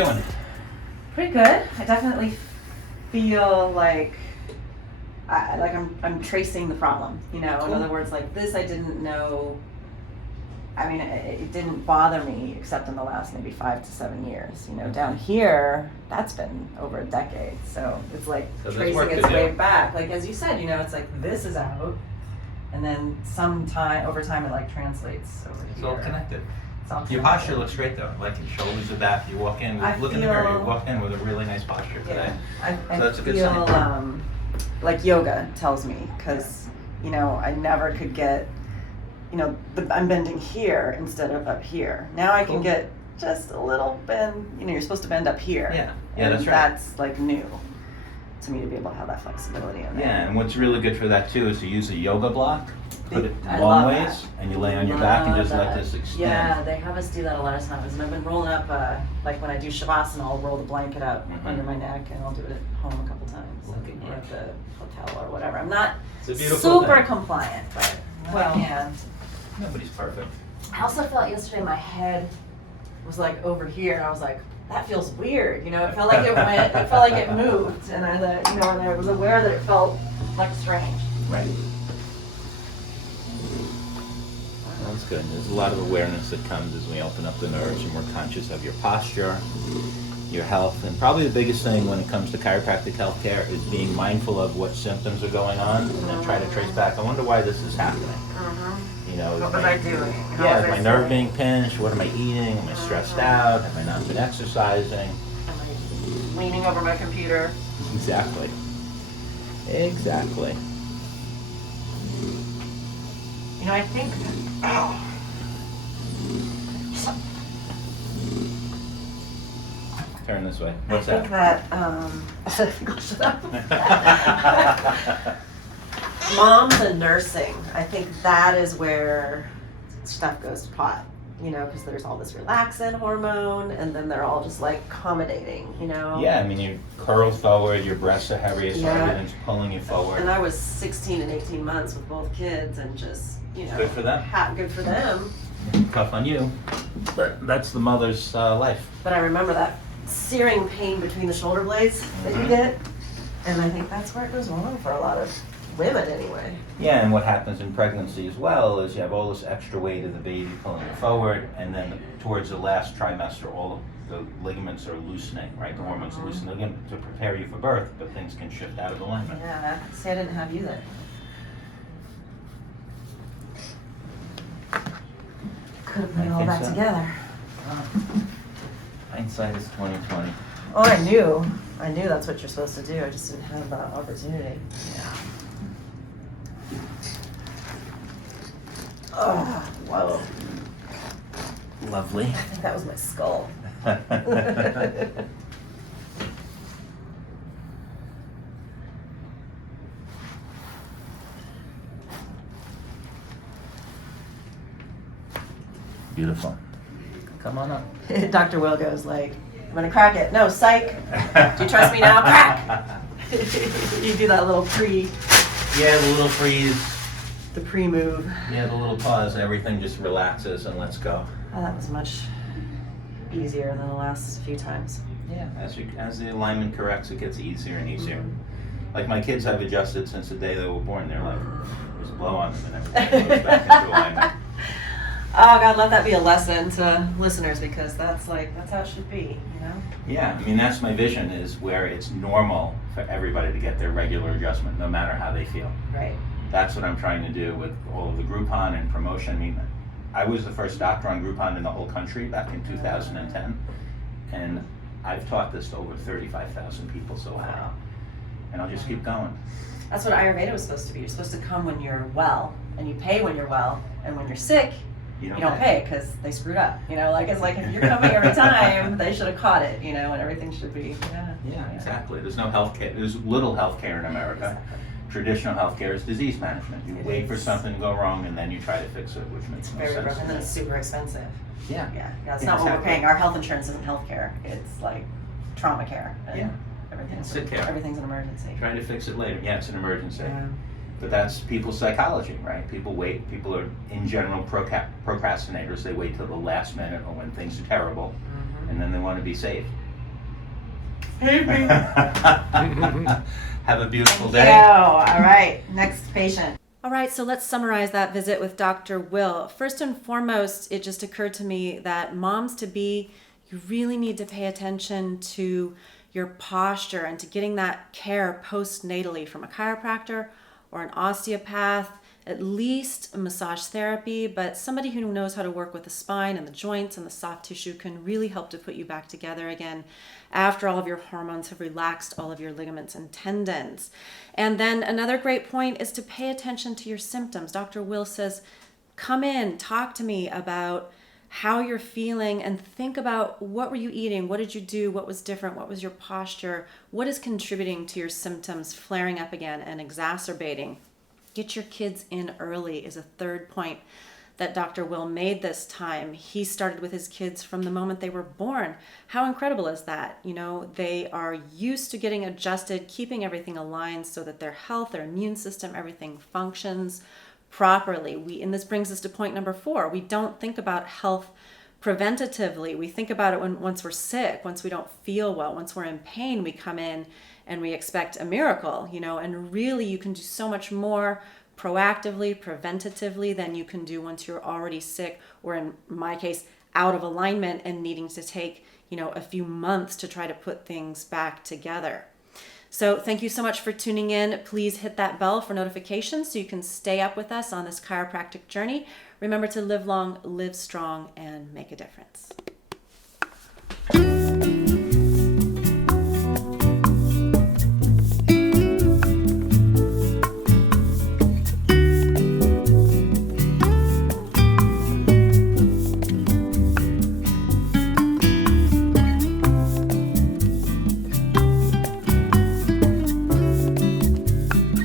you doing? Pretty good. I definitely feel like I'm tracing the problem. You know, in other words, like this, I didn't know. I mean, it didn't bother me except in the last maybe 5 to 7 years. You know, down here, that's been over a decade. So it's like tracing its way back. Like as you said, you know, it's like this is out, and then over time it like translates over here. It's all connected. Your posture looks great though. Like your shoulders are back. You walk in. Look in the mirror. You walk in with a really nice posture today. I that's a good feel sign. Like yoga tells me, because you know I never could get, you know, I'm bending here instead of up here. Now I can get just a little bend. You know, you're supposed to bend up here. Yeah, and that's right. That's like new to me to be able to have that flexibility in there. Yeah, and what's really good for that too is to use a yoga block. Put it long ways, and you lay on your back and just let this extend. Yeah, they have us do that a lot of times, and I've been rolling up, like when I do Shavasana, I'll roll the blanket up under my neck, and I'll do it at home a couple times, or at the hotel or whatever. I'm not super compliant, but well, yeah. Nobody's perfect. I also felt yesterday my head was like over here, and I was like, that feels weird, you know. It felt like it went, it felt like it moved, and and I was aware that it felt like strange. Right. That's good. There's a lot of awareness that comes as we open up the nerves and we're conscious of your posture, your health, and probably the biggest thing when it comes to chiropractic healthcare is being mindful of what symptoms are going on and then try to trace back. I wonder why this is happening. You know, what was I doing? Yeah, is my nerve being pinched? What am I eating? Am I stressed out? Have I not been exercising? Am I leaning over my computer? Exactly. Exactly. You know, I think. Turn this way. What's that? Shut up. Moms and nursing. I think that is where stuff goes to pot. You know, because there's all this relaxin hormone, and then they're all just like accommodating. You know. Yeah, I mean, you curl forward, your breasts are heavier, so everything's pulling you forward. And I was 16 and 18 months with both kids, and just. You know, good for them. Good for them. Tough on you. But that's the mother's life. But I remember that searing pain between the shoulder blades that you get. And I think that's where it goes wrong for a lot of women anyway. Yeah, and what happens in pregnancy as well is you have all this extra weight of the baby pulling you forward, and then towards the last trimester, all of the ligaments are loosening, right? The hormones are loosening to prepare you for birth, but things can shift out of alignment. Yeah, see, I didn't have you then. Could have put it all back together. Hindsight is 20/20. Oh, I knew that's what you're supposed to do. I just didn't have that opportunity. Yeah. Oh, whoa. Lovely. I think that was my skull. Beautiful. Come on up. Dr. Wil goes like, I'm gonna crack it. No, psych. Do you trust me now? Crack! You do that little Yeah, the little freeze. The pre-move. Yeah, the little pause. Everything just relaxes and lets go. Oh, that was much easier than the last few times. Yeah, as the alignment corrects, it gets easier and easier. Like my kids have adjusted since the day they were born. They're like, just blow on them and everything goes back into alignment. Oh God, let that be a lesson to listeners, because that's how it should be, you know? Yeah, I mean that's my vision, is where it's normal for everybody to get their regular adjustment no matter how they feel. Right. That's what I'm trying to do with all of the Groupon and promotion. I mean, I was the first doctor on Groupon in the whole country back in 2010, and I've taught this to over 35,000 people so far. And I'll just keep going. That's what Ayurveda was supposed to be. You're supposed to come when you're well, and you pay when you're well, and when you're sick, you don't pay because they screwed up. You know, like it's like if you're coming every time, they should have caught it. You know, and everything should be. Yeah, exactly. There's no healthcare. There's little healthcare in America. Exactly. Traditional healthcare is disease management. You wait for something to go wrong and then you try to fix it, which makes no sense. And then it's super expensive. Yeah. It's not what we're paying. Our health insurance isn't healthcare. It's like trauma care. And everything's an emergency. Trying to fix it later. Yeah, it's an emergency. Yeah. But that's people's psychology, right? People wait. People are, in general, procrastinators. They wait till the last minute or when things are terrible, and then they want to be safe. Save me. Have a beautiful Thank day. you. All right, next patient. All right, so let's summarize that visit with Dr. Wil. First and foremost, it just occurred to me that moms-to-be, you really need to pay attention to your posture and to getting that care postnatally from a chiropractor or an osteopath, at least a massage therapy, but somebody who knows how to work with the spine and the joints and the soft tissue can really help to put you back together again after all of your hormones have relaxed all of your ligaments and tendons. And then another great point is to pay attention to your symptoms. Dr. Wil says, come in, talk to me about how you're feeling, and think about what were you eating, what did you do, what was different, what was your posture, what is contributing to your symptoms flaring up again and exacerbating. Get your kids in early is a third point that Dr. Wil made this time. He started with his kids from the moment they were born. How incredible is that? You know, they are used to getting adjusted, keeping everything aligned so that their health, their immune system, everything functions properly. And this brings us to point number 4. We don't think about health preventatively. We think about it once we're sick, once we don't feel well, once we're in pain, we come in and we expect a miracle, you know, and really you can do so much more proactively, preventatively than you can do once you're already sick, or in my case, out of alignment and needing to take, you know, a few months to try to put things back together. So thank you so much for tuning in. Please hit that bell for notifications so you can stay up with us on this chiropractic journey. Remember to live long, live strong, and make a difference.